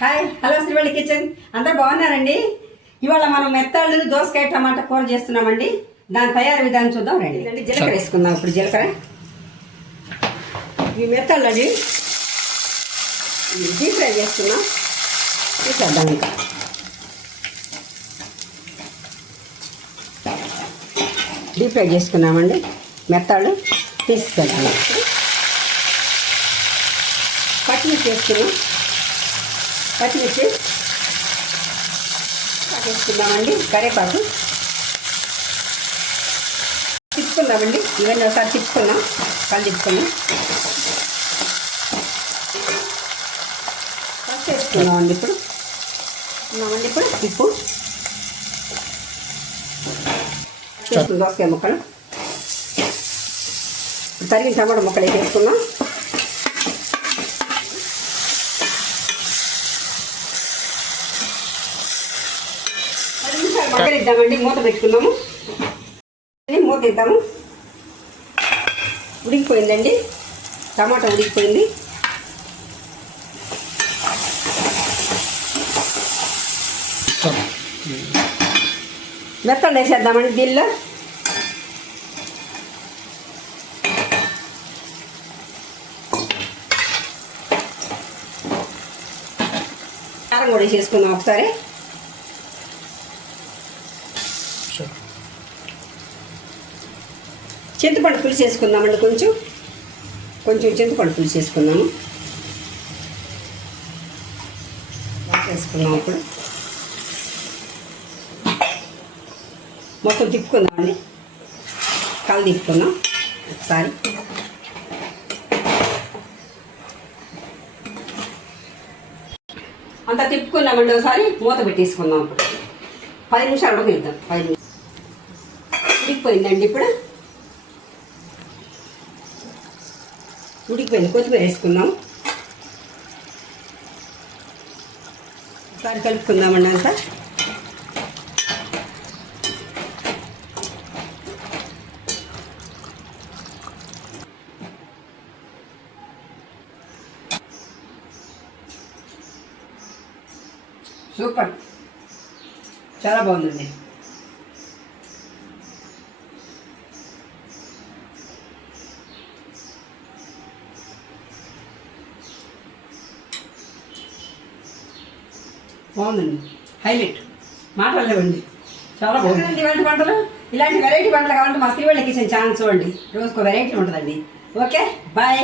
Hi hello Srivalli kitchen అందరూ బాగున్నారండి. ఇవాళ మనం మెత్తాళ్ళు దోసకాయ టమాటా కూర చేస్తున్నామండి. దాని తయారీ విధానం చూద్దాం రండి. ఇదండి జీలకర్ర వేసుకుందాం. ఇప్పుడు జీలకర్ర ఈ మెత్తాళ్ళు అండి డీప్ ఫ్రై చేసుకున్నాం. తీసేద్దాం. ఇంకా డీప్ ఫ్రై చేసుకున్నామండి. మెత్తాళ్ళు తీసుకెళ్తాం. పచ్చిమిర్చి వేసుకున్నాం. పచ్చిమిర్చి వేసుకుందామండి. కరివేపాకు తిప్పుకుందామండి. ఇవన్నీ ఒకసారి తిప్పుకున్నాం. తిప్పుకున్నాం. ఫస్ట్ వేసుకున్నామండి. ఇప్పుడు ఉప్పు వేసుకుని దోసకాయ ముక్కలు తరిగిన టమాటా ముక్కలు వేసుకున్నాం. మగ్గనిద్దామండి. మూత పెట్టుకున్నాము. మూత ఇద్దాము. ఉడికిపోయిందండి. టమాటా ఉడికిపోయింది. మెత్తలు వేసేద్దామండి దీనిలో. కారం కూడా వేసేసుకుందాం ఒకసారి. చింతపండు పులుసు వేసుకుందామండి. కొంచెం చింతపండు పులుసు వేసుకుందాము. వేసుకుందాం. ఇప్పుడు మొత్తం తిప్పుకుందామండి. కళ్ళు తిప్పుకుందాం ఒకసారి. అంతా తిప్పుకున్నామండి. ఒకసారి మూత పెట్టేసుకుందాం. ఇప్పుడు 10 నిమిషాలు ఉడకనిద్దాం. 5 నిమిషాలు ఉడికిపోయిందండి. ఇప్పుడు ఉడికిపోయింది. కొత్తిమీర వేసుకుందాం. ఒకసారి కలుపుకుందామండి. అంతా సూపర్, చాలా బాగుందండి. బాగుందండి. హైలైట్, మాట్లాడలేవండి. చాలా బాగుందండి. ఇలాంటి వంటలు, ఇలాంటి వెరైటీ వంటలు కావాలంటే మా శ్రీవల్లి కిచెన్ ఛానల్ చూడండి. రోజుకో వెరైటీ ఉంటుందండి. Okay, bye.